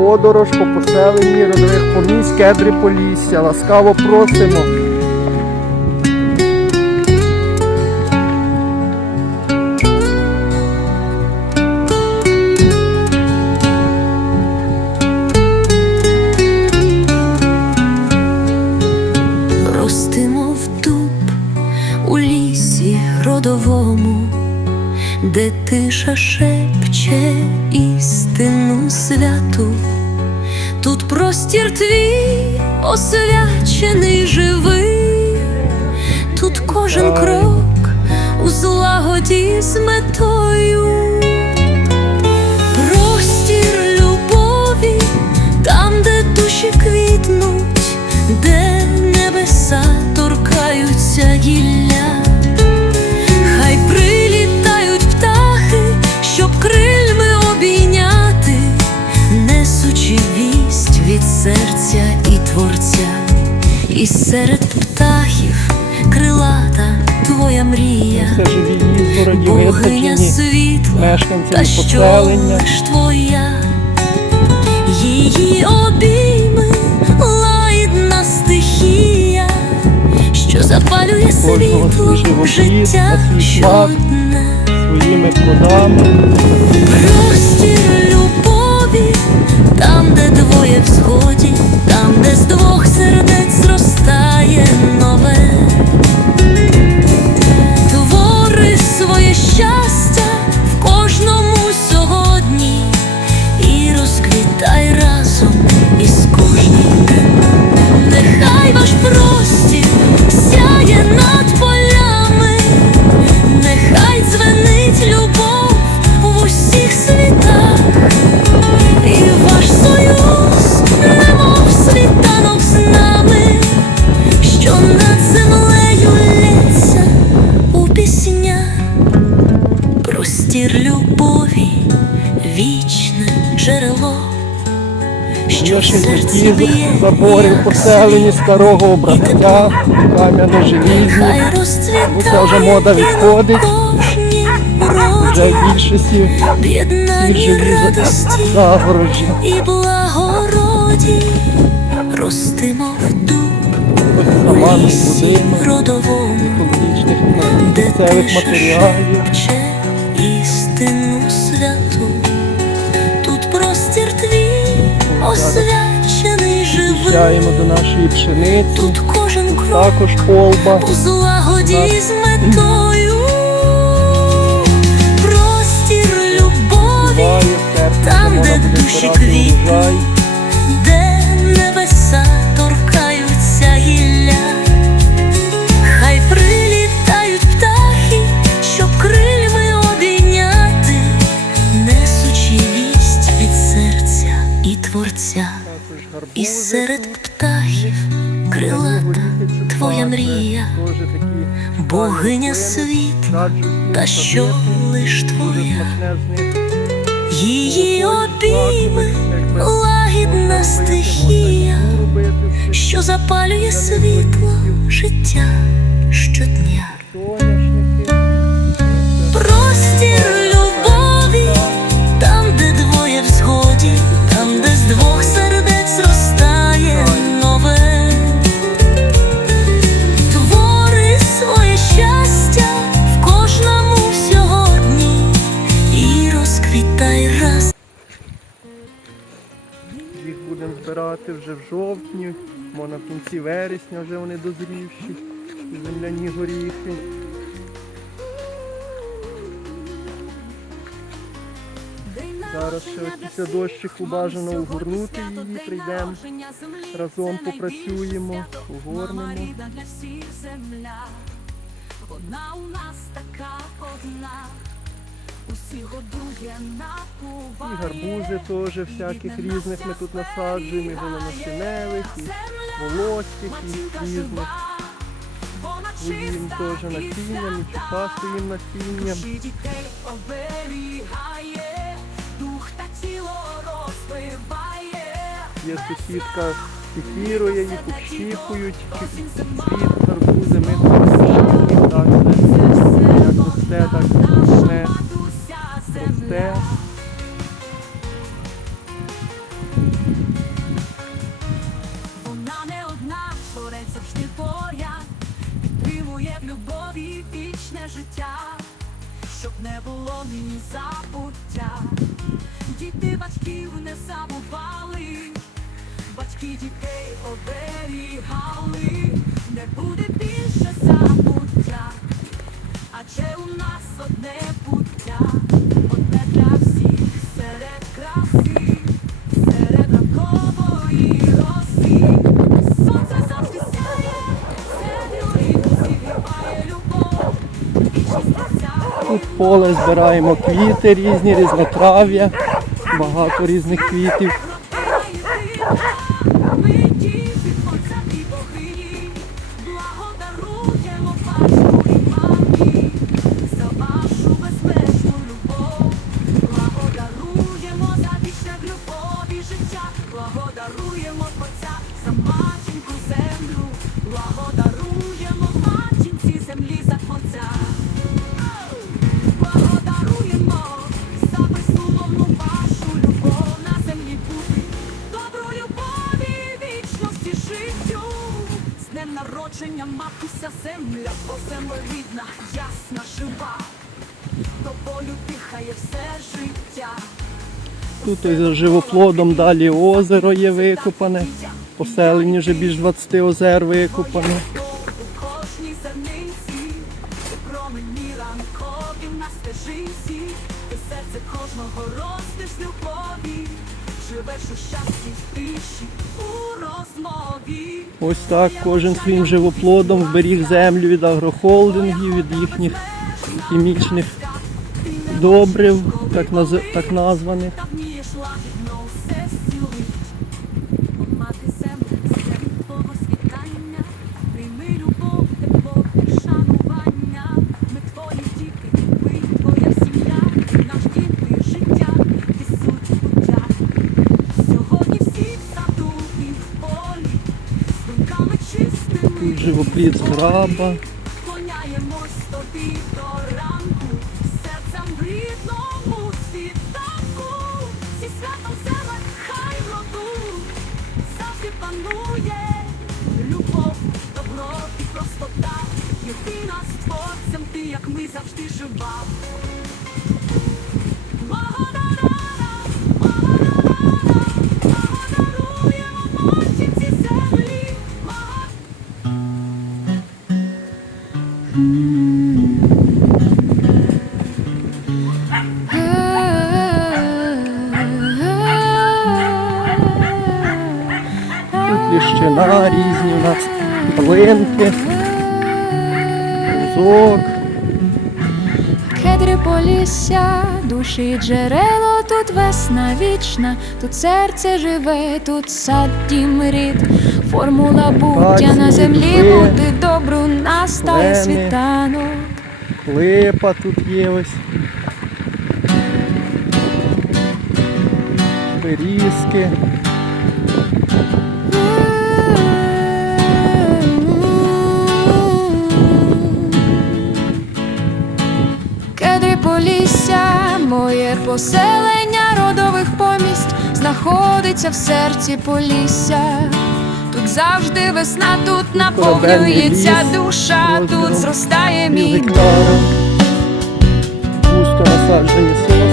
подорож по поселенні родових помість кедри Полісся. Ласкаво просимо. Ростимо в дуб у лісі родовому, де тиша шепче істину святу. Тут простір твій освячений живий, тут кожен крок у злагоді з метою. Серед птахів крилата твоя мрія. Богиня світла, та що лиш твоя, її обійми лагідна стихія, що запалює світло життя щодне. своїми плодами. Як поселенні світ. старого. Хай розцвітає Ну, це вже мода відходить. Вже в більшості желізо загорожі. і благороді, ростимо в дуб Ось у Саманий лісі будинок, родовому, де місцевих матеріалів. Освячений живий, до нашої пшениці, тут кожен крок також полба. у злагоді з метою. Простір любові, Буває серце, там, де душі квітнуть. Богиня світла, та що лиш твоя. Її обійми, лагідна стихія, що запалює світло життя щодня. Простір любові, там, де двоє в згоді, там, де з двох збирати вже в жовтні, можна в кінці вересня вже вони дозрівші, земляні горіхи. Зараз ще після дощику бажано угорнути її, прийдемо, разом попрацюємо, угорнемо. Одна у нас така одна. Усі годує І гарбузи теж всяких різних ми тут насаджуємо, і голоносіневих, і волоських, і різних. Своїм теж насінням, і чупа своїм насінням. Дітей оберігає, дух та тіло розпиває. Є сусідка пікірує їх, общіпують, цвіт гарбузи, ми так, батьки дітей оберігали, не буде більше забуття, адже у нас одне буття, одне для всіх серед краси, серед ранкової роси. Сонце завжди сяє, серед і зігріває любов, і чиститься. Тут поле збираємо квіти різні, різнотрав'я, багато різних квітів. Земля, бо землерідна, ясна, жива. Тобою дихає все життя. Тут ось за живоплодом далі озеро є викопане. Поселені вже більш 20 озер викопане. Кожній зерниці, промені ранкові на стежинці, серце кожного ростеш любові, Ось так кожен своїм живоплодом вберіг землю від агрохолдингів, від їхніх хімічних добрив, так, наз- так названих. Завжди панує любов, добро і простота. Єдина з творцем, ти, як ми завжди жива. Бузок. Кедри полісся, душі джерело, тут весна вічна, тут серце живе, тут сад дім рід, формула буття на землі, бути добру настає світанок. Липа тут є ось. Берізки. Полісся, моє поселення родових помість знаходиться в серці полісся. Тут завжди весна, тут наповнюється душа, тут зростає мій дом. гектара. Густо насаджені сосни.